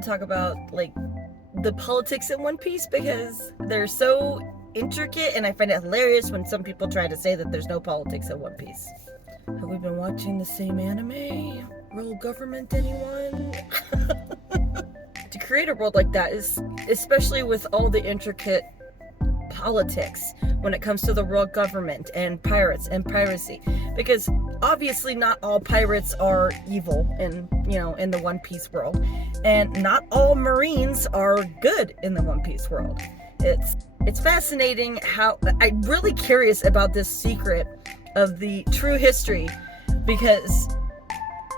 to talk about like the politics in One Piece because they're so intricate, and I find it hilarious when some people try to say that there's no politics in One Piece. Have we been watching the same anime? World government, anyone? To create a world like that is, especially with all the intricate politics when it comes to the world government and pirates and piracy, because obviously not all pirates are evil in the One Piece world, and not all Marines are good in the One Piece world. It's fascinating how I'm really curious about this secret of the true history, because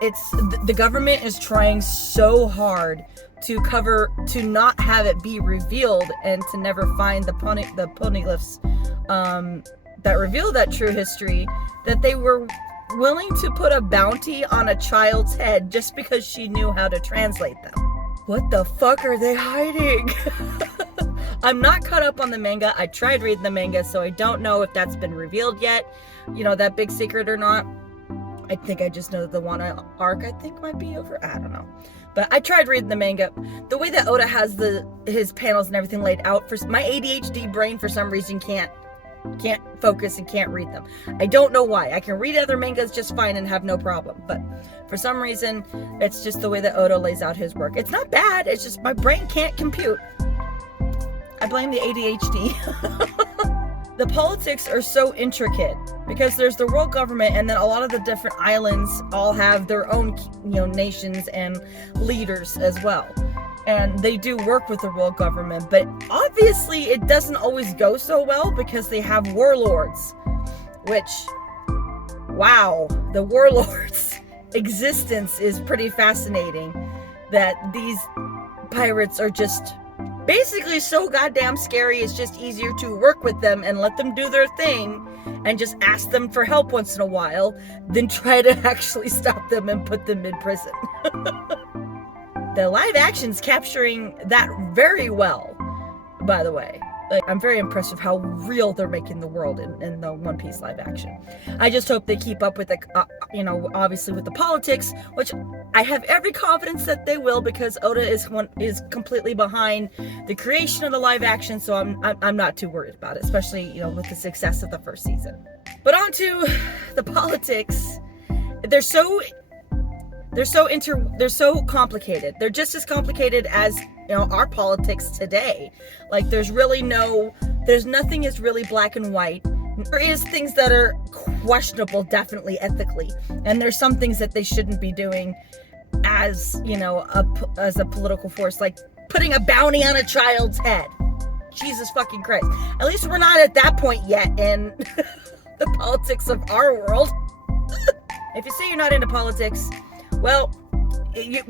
the government is trying so hard to not have it be revealed and to never find the poneglyphs that reveal that true history, that they were willing to put a bounty on a child's head just because she knew how to translate them. What the fuck are they hiding? I'm not caught up on the manga. I tried reading the manga, so I don't know if that's been revealed yet, that big secret or not. I think I just know that the Wano arc, I think, might be over. I don't know. But I tried reading the manga. The way that Oda has his panels and everything laid out, for my ADHD brain for some reason can't focus and can't read them. I don't know why. I can read other mangas just fine and have no problem. But for some reason, it's just the way that Oda lays out his work. It's not bad. It's just my brain can't compute. I blame the ADHD. The politics are so intricate because there's the world government, and then a lot of the different islands all have their own, nations and leaders as well. And they do work with the world government, but obviously it doesn't always go so well because they have warlords, which, wow, the warlords' existence is pretty fascinating, that these pirates are just basically so goddamn scary. It's just easier to work with them and let them do their thing and just ask them for help once in a while than try to actually stop them and put them in prison. The live action's capturing that very well, by the way. I'm very impressed with how real they're making the world in the One Piece live action. I just hope they keep up with obviously with the politics, which I have every confidence that they will, because Oda is completely behind the creation of the live action, so I'm not too worried about it, especially with the success of the first season. But on to the politics. They're so complicated. They're just as complicated as our politics today. Like there's nothing is really black and white. There is things that are questionable, definitely ethically, and there's some things that they shouldn't be doing as as a political force, like putting a bounty on a child's head. Jesus fucking Christ. At least we're not at that point yet in the politics of our world. If you say you're not into politics, well, you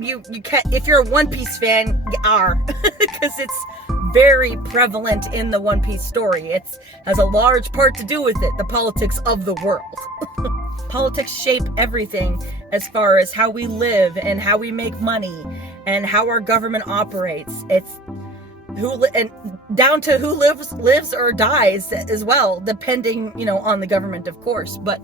can't. If you're a One Piece fan, you are, because it's very prevalent in the One Piece story. It has a large part to do with it, the politics of the world. Politics shape everything as far as how we live and how we make money and how our government operates. It's and down to who lives or dies as well, depending on the government, of course. But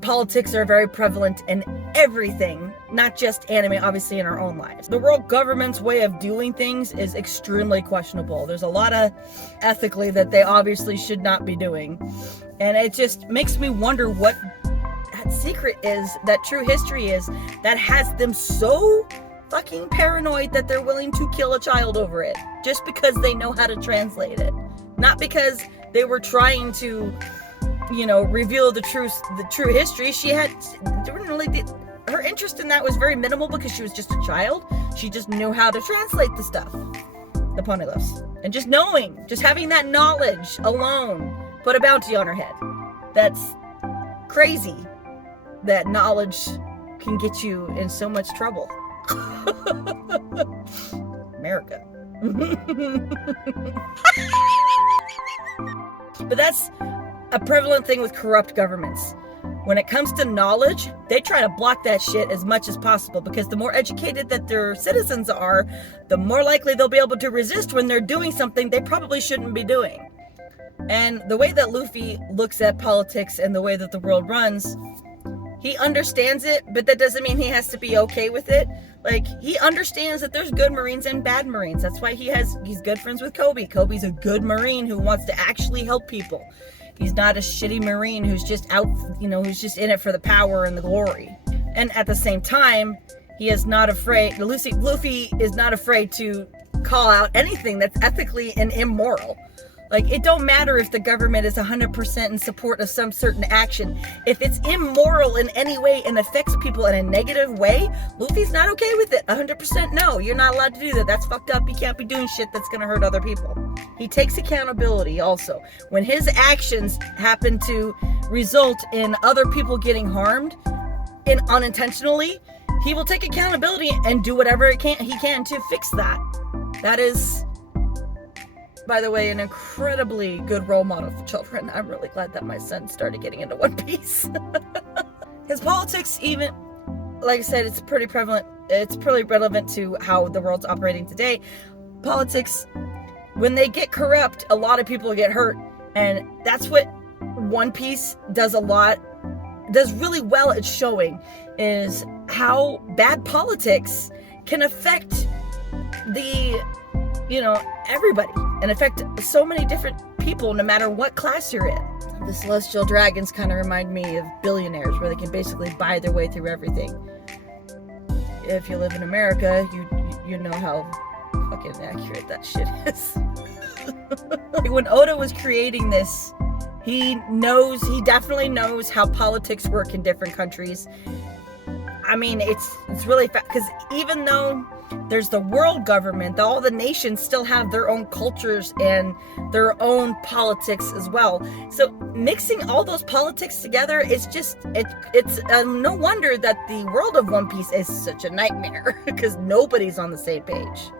politics are very prevalent in everything, not just anime, obviously in our own lives. The world government's way of doing things is extremely questionable. There's a lot of ethically that they obviously should not be doing. And it just makes me wonder what that secret is, that true history is, that has them so fucking paranoid that they're willing to kill a child over it, just because they know how to translate it. Not because they were trying to reveal the true history. Her interest in that was very minimal because she was just a child. She just knew how to translate the stuff, the poneglyphs, and just having that knowledge alone put a bounty on her head. That's crazy. That knowledge can get you in so much trouble. America. But that's a prevalent thing with corrupt governments. When it comes to knowledge, they try to block that shit as much as possible, because the more educated that their citizens are, the more likely they'll be able to resist when they're doing something they probably shouldn't be doing. And the way that Luffy looks at politics and the way that the world runs, He understands it, but that doesn't mean he has to be okay with it. Like, he understands that there's good Marines and bad Marines. That's why he's good friends with Kobe. Kobe's a good Marine who wants to actually help people. He's not a shitty Marine who's just out, who's just in it for the power and the glory. And at the same time, he is not afraid, Luffy is not afraid to call out anything that's ethically and immoral. Like, it don't matter if the government is 100% in support of some certain action. If it's immoral in any way and affects people in a negative way, Luffy's not okay with it. 100% no. You're not allowed to do that. That's fucked up. You can't be doing shit that's going to hurt other people. He takes accountability also. When his actions happen to result in other people getting harmed unintentionally, he will take accountability and do whatever he can to fix that. That is, by the way, an incredibly good role model for children. I'm really glad that my son started getting into One Piece. His politics, even, like I said, it's pretty prevalent. It's pretty relevant to how the world's operating today. Politics, when they get corrupt, a lot of people get hurt. And that's what One Piece does really well at showing, is how bad politics can affect everybody, and affect so many different people no matter what class you're in. The Celestial Dragons kind of remind me of billionaires, where they can basically buy their way through everything. If you live in America, you know how fucking accurate that shit is. When Oda was creating this, he definitely knows how politics work in different countries. I mean, it's really because even though there's the world government, all the nations still have their own cultures and their own politics as well. So mixing all those politics together is just, it's no wonder that the world of One Piece is such a nightmare, because nobody's on the same page.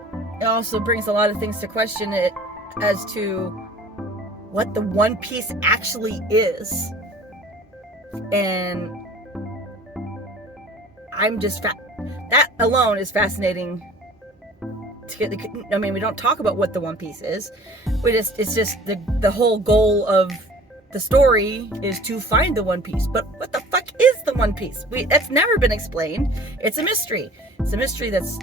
It also brings a lot of things to question it as to what the One Piece actually is. And I'm just that alone is fascinating. We don't talk about what the One Piece is. It's just the whole goal of the story is to find the One Piece. But what the fuck is the One Piece? That's never been explained. It's a mystery. It's a mystery that's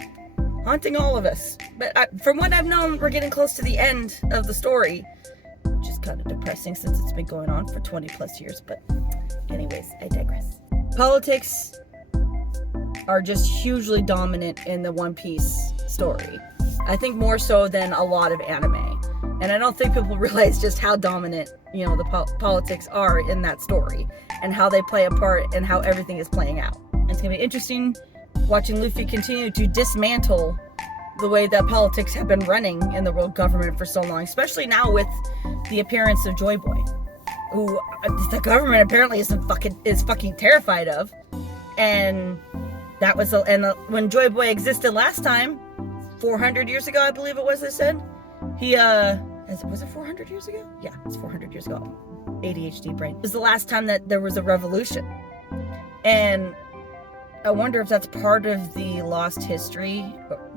haunting all of us. But from what I've known, we're getting close to the end of the story, which is kind of depressing since it's been going on for 20 plus years. But anyways, I digress. Politics are just hugely dominant in the One Piece story. I think more so than a lot of anime. And I don't think people realize just how dominant, the politics are in that story, and how they play a part and how everything is playing out. It's going to be interesting watching Luffy continue to dismantle the way that politics have been running in the world government for so long, especially now with the appearance of Joy Boy, who the government apparently is fucking terrified of. And that was when Joy Boy existed last time, 400 years ago, I believe it was. They said was it 400 years ago? Yeah, it's 400 years ago. ADHD brain. It was the last time that there was a revolution, and I wonder if that's part of the lost history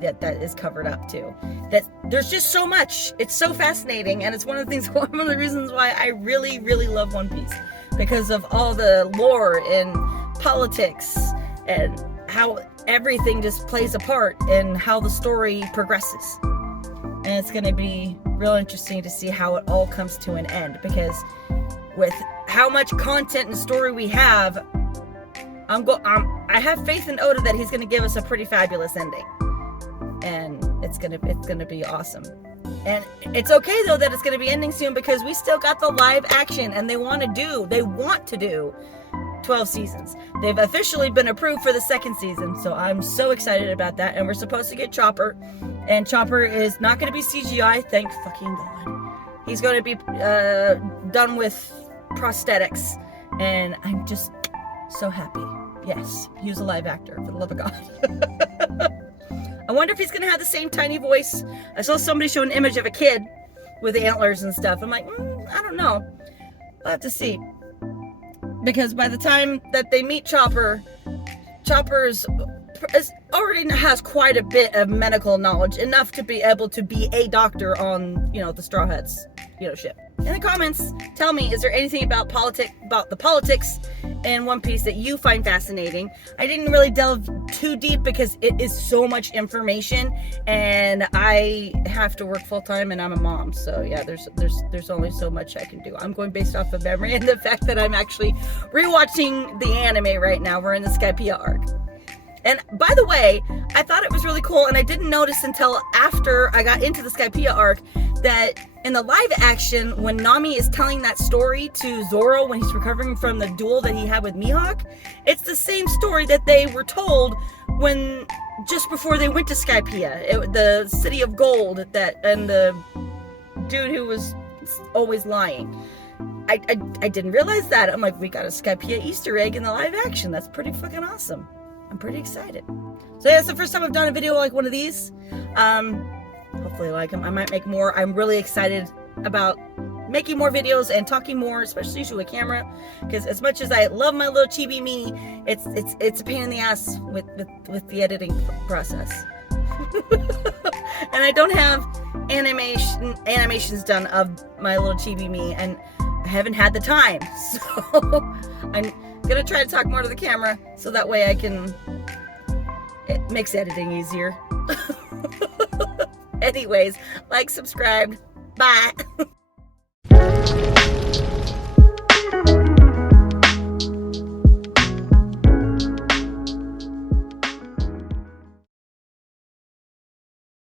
that is covered up too. That there's just so much. It's so fascinating, and it's one of the reasons why I really, really love One Piece, because of all the lore and politics and how everything just plays a part in how the story progresses. And it's going to be real interesting to see how it all comes to an end, because with how much content and story we have, I have faith in Oda that he's going to give us a pretty fabulous ending, and it's going to be awesome. And it's okay though that it's going to be ending soon, because we still got the live action, and they want to do 12 seasons. They've officially been approved for the second season, so I'm so excited about that. And we're supposed to get Chopper, and Chopper is not going to be CGI, thank fucking God. He's going to be done with prosthetics, and I'm just so happy. Yes, he was a live actor, for the love of God. I wonder if he's going to have the same tiny voice. I saw somebody show an image of a kid with antlers and stuff. I'm like, I don't know. I'll have to see. Because by the time that they meet Chopper's already has quite a bit of medical knowledge, enough to be able to be a doctor on, the Straw Hats, ship. In the comments, tell me, is there anything about the politics in One Piece that you find fascinating? I didn't really delve too deep because it is so much information, and I have to work full time, and I'm a mom. So yeah, there's only so much I can do. I'm going based off of memory and the fact that I'm actually rewatching the anime right now. We're in the Skypiea arc. And by the way, I thought it was really cool, and I didn't notice until after I got into the Skypiea arc that in the live action, when Nami is telling that story to Zoro when he's recovering from the duel that he had with Mihawk, it's the same story that they were told just before they went to Skypiea, the city of gold, and the dude who was always lying. I didn't realize that. I'm like, we got a Skypiea Easter egg in the live action. That's pretty fucking awesome. I'm pretty excited. So yeah, it's the first time I've done a video like one of these. Hopefully you like them. I might make more. I'm really excited about making more videos and talking more, especially to a camera, because as much as I love my little chibi me, it's a pain in the ass with the editing process. And I don't have animations done of my little chibi me, and I haven't had the time. So I'm gonna try to talk more to the camera so that way it makes editing easier. Anyways, like, subscribe, bye.